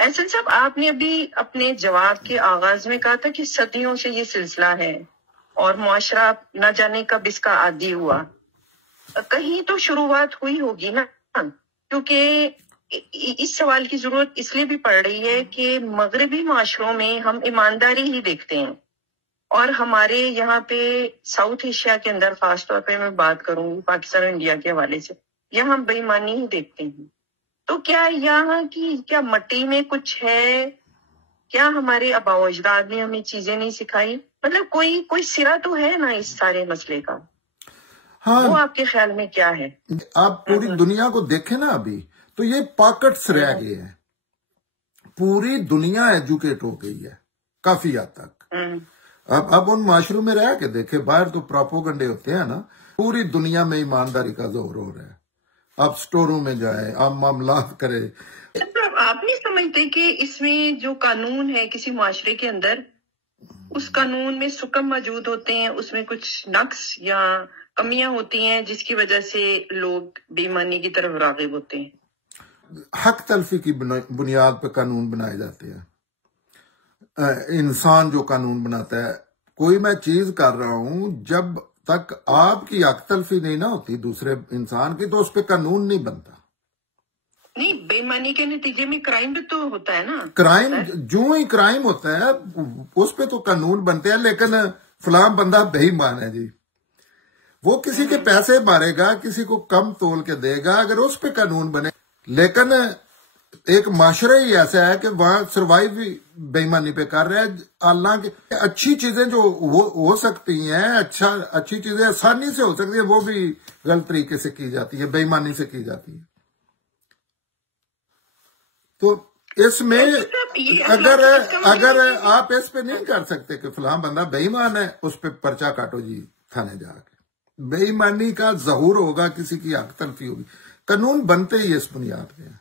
احسن صاحب، آپ نے ابھی اپنے جواب کے آغاز میں کہا تھا کہ صدیوں سے یہ سلسلہ ہے اور معاشرہ نہ جانے کب اس کا عادی ہوا. کہیں تو شروعات ہوئی ہوگی نا، کیونکہ اس سوال کی ضرورت اس لیے بھی پڑ رہی ہے کہ مغربی معاشروں میں ہم ایمانداری ہی دیکھتے ہیں، اور ہمارے یہاں پہ ساؤتھ ایشیا کے اندر خاص طور پہ میں بات کروں پاکستان اور انڈیا کے حوالے سے، یہاں بے ایمانی ہی دیکھتے ہیں. تو کیا یہاں کی کیا مٹی میں کچھ ہے؟ کیا ہمارے آباء و اجداد نے ہمیں چیزیں نہیں سکھائی؟ مطلب کوئی سرا تو ہے نا اس سارے مسئلے کا. ہاں، وہ آپ کے خیال میں کیا ہے؟ آپ پوری دنیا کو دیکھیں نا ابھی تو یہ پاکٹس رہ گئے ہیں. پوری دنیا ایجوکیٹ ہو گئی ہے کافی حد تک. اب ان معاشروں میں رہ کے دیکھیں، باہر تو پروپیگنڈے ہوتے ہیں نا. پوری دنیا میں ایمانداری کا زور ہو رہا ہے. آپ سٹوروں میں جائیں، آپ معاملات کریں. آپ نہیں سمجھتے کہ اس میں جو قانون ہے کسی معاشرے کے اندر، اس قانون میں سکم موجود ہوتے ہیں، اس میں کچھ نقص یا کمیاں ہوتی ہیں جس کی وجہ سے لوگ بے ایمانی کی طرف راغب ہوتے ہیں؟ حق تلفی کی بنیاد پہ قانون بنائے جاتے ہیں. انسان جو قانون بناتا ہے، کوئی میں چیز کر رہا ہوں، جب تک آپ کی حق تلفی نہیں نہ ہوتی دوسرے انسان کی، تو اس پہ قانون نہیں بنتا. نہیں، بے ایمانی کے نتیجے میں کرائم بھی تو ہوتا ہے نا. کرائم جو ہی کرائم ہوتا ہے اس پہ تو قانون بنتے ہیں، لیکن فلاں بندہ بے ایمان ہے جی، وہ کسی کے پیسے مارے گا، کسی کو کم تول کے دے گا، اگر اس پہ قانون بنے. لیکن ایک معاشرہ ہی ایسا ہے کہ وہاں سروائیو بھی بے ایمانی پہ کر رہے ہیں. اللہ کی اچھی چیزیں جو ہو سکتی ہیں، اچھی چیزیں آسانی سے ہو سکتی ہیں، وہ بھی غلط طریقے سے کی جاتی ہے، بے ایمانی سے کی جاتی ہے. تو اس میں اگر آپ اس پہ نہیں کر سکتے کہ فلاں بندہ بے ایمان ہے، اس پہ پرچہ کاٹو جی تھانے جا کے. بے ایمانی کا ظہور ہوگا، کسی کی حق تلفی ہوگی. قانون بنتے ہی اس بنیاد پہ ہیں.